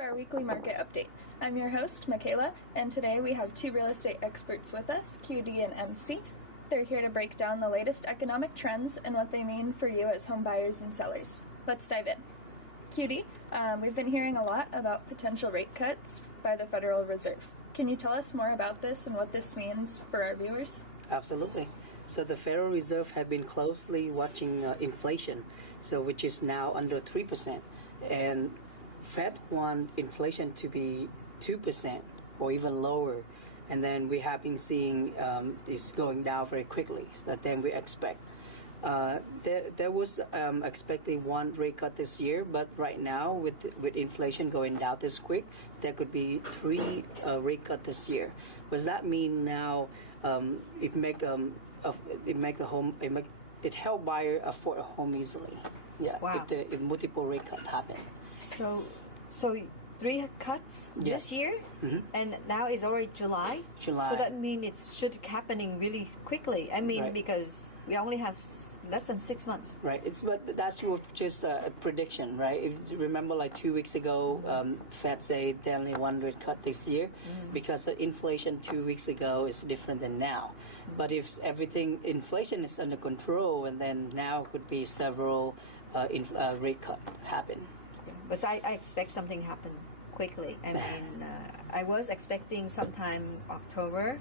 to our weekly market update. I'm your host, Michaela, and today we have two real estate experts with us, QD and MC. They're here to break down the latest economic trends and what they mean for you as home buyers and sellers. Let's dive in. QD, we've been hearing a lot about potential rate cuts by the Federal Reserve. Can you tell us more about this and what this means for our viewers? Absolutely. So the Federal Reserve have been closely watching inflation, which is now under 3%, and Fed want inflation to be 2% or even lower, and then we have been seeing this going down very quickly. So then we expect there was expecting one rate cut this year, but right now with inflation going down this quick, there could be three rate cut this year. Does that mean now it help buyer afford a home easily? Yeah. Wow. If multiple rate cut happen. So three cuts this year, and now it's already July. So that means it should happening really quickly. I mean, because we only have less than 6 months. Right. But that's just a prediction, right? If you remember, like 2 weeks ago, Fed said they only one rate cut this year because the inflation 2 weeks ago is different than now. But if inflation is under control, and then now could be several rate cut happen. But I expect something happen quickly. I mean, I was expecting sometime October,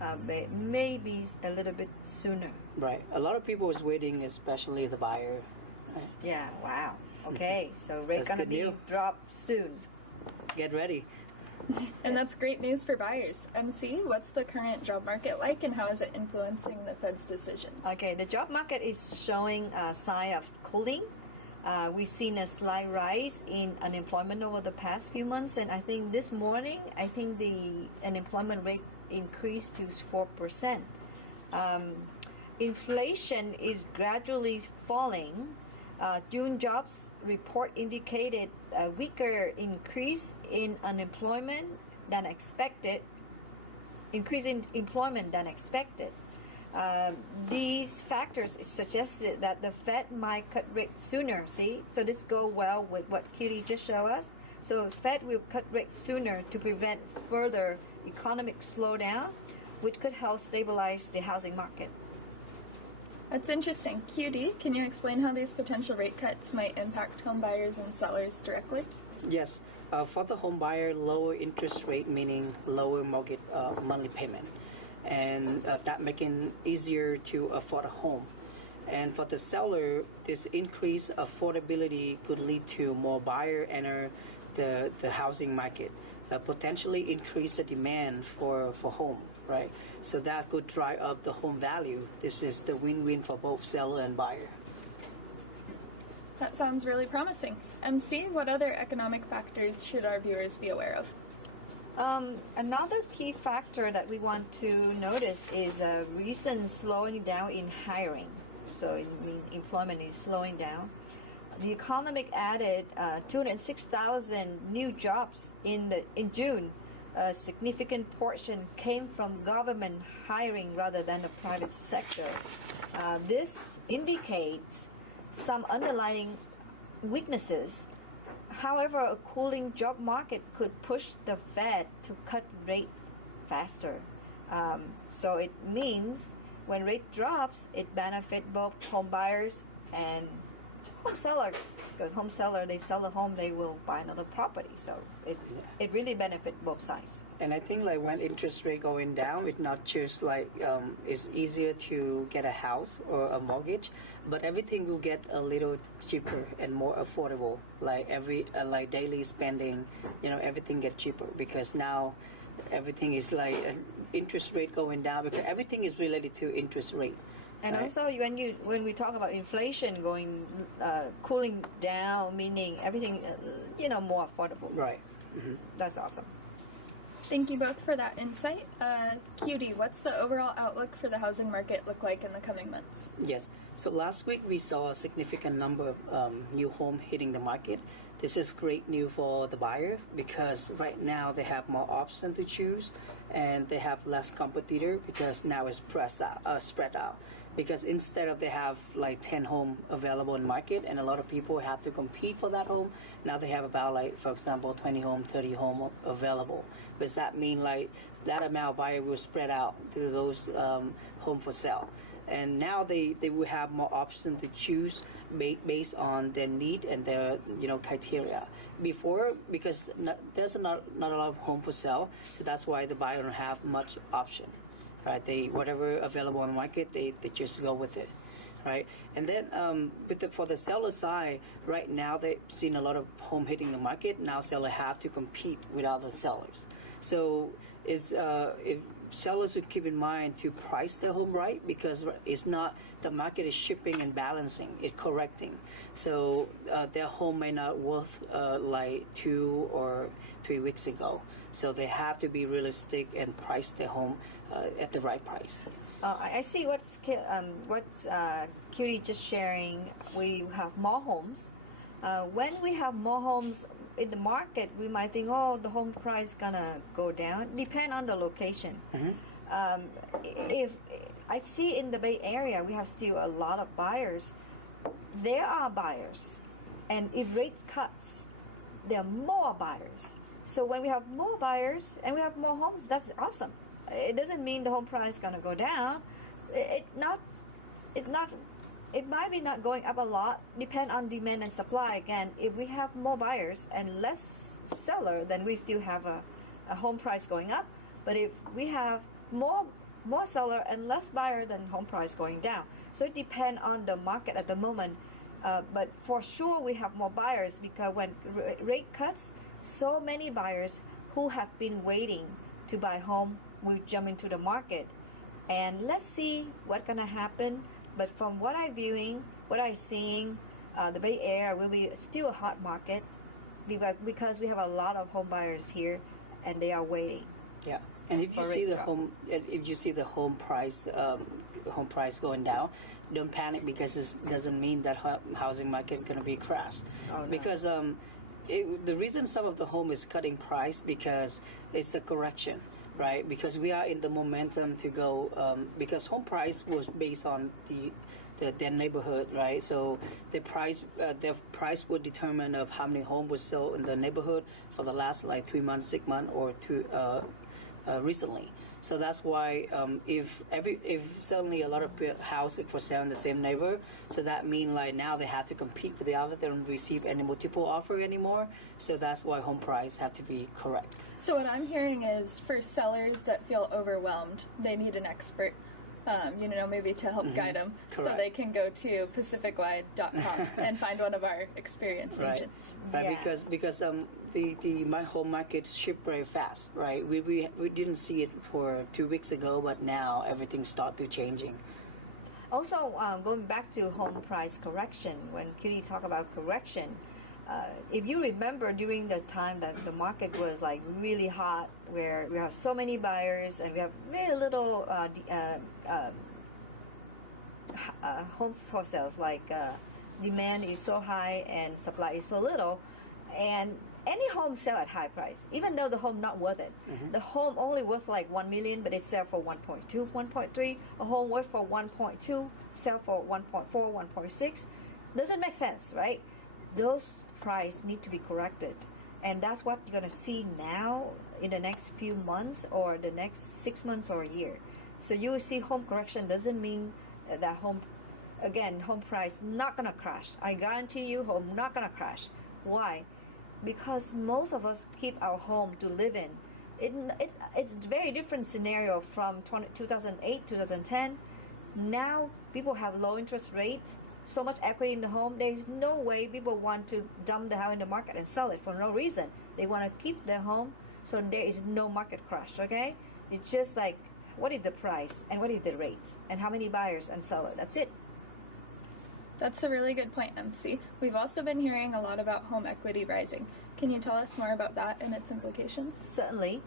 but maybe a little bit sooner. Right. A lot of people was waiting, especially the buyer. Right? Yeah. Wow. Okay. So rate gonna be dropped soon. Get ready. And that's great news for buyers. MC, what's the current job market like, and how is it influencing the Fed's decisions? Okay. The job market is showing a sign of cooling. We've seen a slight rise in unemployment over the past few months, and I think this morning, the unemployment rate increased to 4%. Inflation is gradually falling. June jobs report indicated a weaker increase in employment than expected. These factors suggested that the Fed might cut rates sooner. So this go well with what Kitty just showed us. So Fed will cut rates sooner to prevent further economic slowdown, which could help stabilize the housing market. That's interesting. QD, can you explain how these potential rate cuts might impact home buyers and sellers directly? Yes. For the home buyer, lower interest rate meaning lower mortgage monthly payment, and that making easier to afford a home. And for the seller, this increased affordability could lead to more buyer enter the housing market, potentially increase the demand for home, right? So that could drive up the home value. This is the win-win for both seller and buyer. That sounds really promising. MC, what other economic factors should our viewers be aware of? Another key factor that we want to notice is a recent slowing down in hiring. So employment is slowing down. The economic added 206,000 new jobs in June. A significant portion came from government hiring rather than the private sector. This indicates some underlying weaknesses. However, a cooling job market could push the Fed to cut rate faster. So it means when rate drops, it benefits both home buyers and home sellers. Because home seller, they sell a home, they will buy another property. So it really benefits both sides. And I think like when interest rate going down, it's not just like it's easier to get a house or a mortgage, but everything will get a little cheaper and more affordable. Like like daily spending, everything gets cheaper because now everything is like interest rate going down because everything is related to interest rate. And also, when we talk about inflation cooling down, meaning everything, more affordable. Right. That's awesome. Thank you both for that insight. QD, what's the overall outlook for the housing market look like in the coming months? Yes. So last week we saw a significant number of new homes hitting the market. This is great news for the buyer because right now they have more options to choose, and they have less competitor because now it's spread out. Because instead of they have like 10 home available in market and a lot of people have to compete for that home, now they have about like, for example, 20 home, 30 home available. Does that mean like that amount of buyer will spread out to those home for sale? And now they will have more options to choose based on their need and their criteria. Before, because there's not a lot of home for sale, so that's why the buyer don't have much option, right? They whatever available on the market, they just go with it, right? And then for the seller side, right now they've seen a lot of home hitting the market. Now sellers have to compete with other sellers. So if sellers should keep in mind to price their home right, because it's not the market is shipping and balancing, it's correcting. So their home may not worth like 2 or 3 weeks ago. So they have to be realistic and price their home at the right price. I see what's Cutie just sharing. We have more homes. When we have more homes in the market, we might think, oh, the home price gonna go down. Depend on the location. If I see in the Bay Area, we have still a lot of buyers. There are buyers, and if rate cuts, there are more buyers. So when we have more buyers and we have more homes, that's awesome. It doesn't mean the home price is gonna go down. It might be not going up a lot. Depend on demand and supply. Again, if we have more buyers and less seller, then we still have a home price going up. But if we have more seller and less buyer, then home price going down. So it depends on the market at the moment. But for sure, we have more buyers because when rate cuts, so many buyers who have been waiting to buy home will jump into the market. And let's see what's gonna happen. But from what I'm viewing, what I'm seeing, the Bay Area will be still a hot market because we have a lot of home buyers here, and they are waiting. Yeah, and if you see the home price going down, don't panic, because it doesn't mean that housing market is going to be crashed. Oh, no. Because the reason some of the home is cutting price because it's a correction. Right, because we are in the momentum to go. Because home price was based on their neighborhood, right? So the price would determine of how many homes would sell in the neighborhood for the last like 3 months, 6 months, or recently. So that's why if suddenly a lot of houses for sale in the same neighborhood, so that means like now they have to compete with the other. They don't receive any multiple offer anymore. So that's why home price have to be correct. So what I'm hearing is for sellers that feel overwhelmed, they need an expert. Maybe to help guide them. Correct. So they can go to pacificwide.com and find one of our experienced agents. Right, Yeah. because the my home market shipped very fast, right? We didn't see it for 2 weeks ago, but now everything started changing. Also, going back to home price correction, when Cutie talk about correction, if you remember during the time that the market was like really hot, where we have so many buyers and we have very little home for sales, like demand is so high and supply is so little, and any home sell at high price, even though the home not worth it. The home only worth like 1 million, but it sell for 1.2, 1.3. A home worth for 1.2, sell for 1.4, 1.6. Doesn't make sense, right? Those price need to be corrected, and that's what you're gonna see now in the next few months or the next 6 months or a year. So you will see home correction doesn't mean that home price not gonna crash. I guarantee you, home not gonna crash. Why? Because most of us keep our home to live in. It's a very different scenario from 2008, 2010. Now people have low interest rates, so much equity in the home. There's no way people want to dump the house in the market and sell it for no reason. They want to keep their home, so there is no market crash, okay? It's just like, what is the price and what is the rate and how many buyers and sellers. That's it. That's a really good point, MC. We've also been hearing a lot about home equity rising. Can you tell us more about that and its implications? Certainly.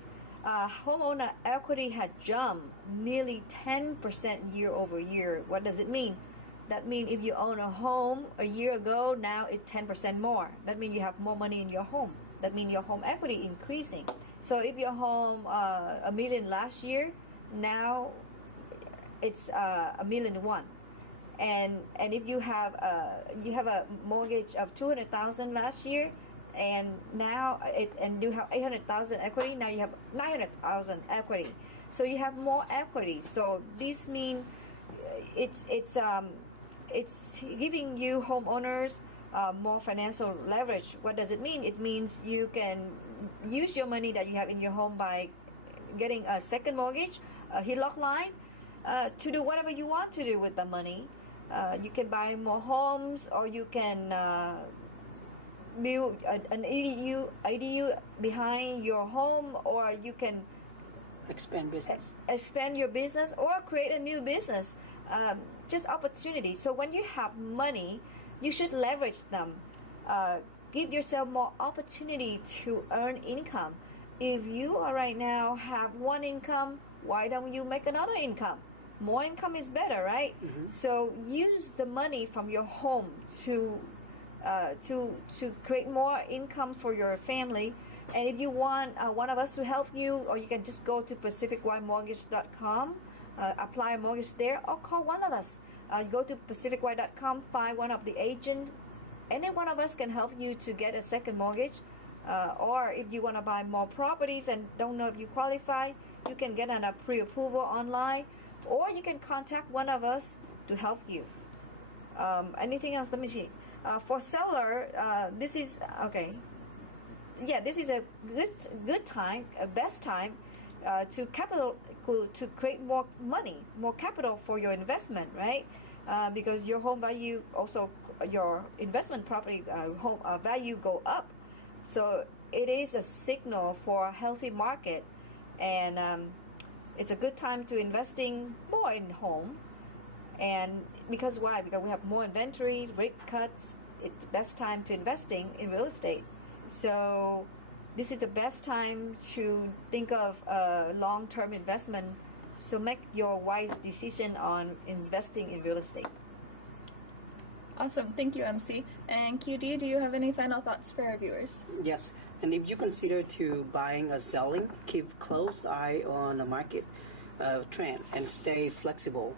Homeowner equity had jumped nearly 10% year over year. What does it mean? That means if you own a home a year ago, now it's 10% more. That means you have more money in your home. That means your home equity increasing. So if your home $1 million last year, now it's $1,000,001. And if you have a mortgage of $200,000 last year, and now you have $800,000 equity, now you have $900,000 equity. So you have more equity. So this means it's giving you homeowners more financial leverage. What does it mean? It means you can use your money that you have in your home by getting a second mortgage, a HELOC line, to do whatever you want to do with the money. You can buy more homes, or you can build an ADU behind your home, or you can expand your business, or create a new business. Just opportunity. So when you have money, you should leverage them. Give yourself more opportunity to earn income. If you are right now have one income, why don't you make another income? More income is better, right? Mm-hmm. So use the money from your home to create more income for your family. And if you want one of us to help you, or you can just go to pacificwidemortgage.com, apply a mortgage there, or call one of us. Go to pacificwide.com, find one of the agent, and then one of us can help you to get a second mortgage. Or if you want to buy more properties and don't know if you qualify, you can get a pre-approval online, or you can contact one of us to help you. Anything else? Let me see. For seller, this is okay. Yeah, this is a good time, a best time to create more money, more capital for your investment, right? Because your home value, also your investment property home value go up. So it is a signal for a healthy market, and it's a good time to investing more in home. And because why? Because we have more inventory, rate cuts. It's the best time to investing in real estate. So this is the best time to think of long-term investment. So make your wise decision on investing in real estate. Awesome. Thank you, MC. And QD, do you have any final thoughts for our viewers? Yes. And if you consider to buying or selling, keep close eye on the market trend and stay flexible.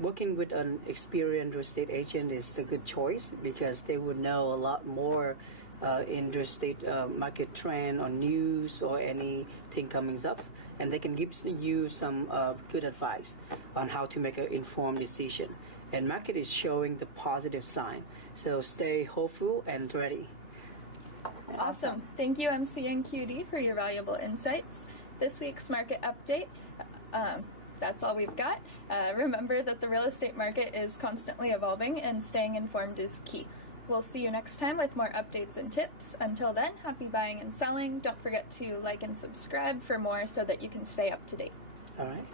Working with an experienced real estate agent is a good choice, because they would know a lot more in real estate market trend or news or anything coming up, and they can give you some good advice on how to make an informed decision. And market is showing the positive sign, so stay hopeful and ready. Awesome. Thank you, MC and QD, for your valuable insights. This week's market update, that's all we've got. Remember that the real estate market is constantly evolving, and staying informed is key. We'll see you next time with more updates and tips. Until then, happy buying and selling. Don't forget to like and subscribe for more so that you can stay up to date. All right.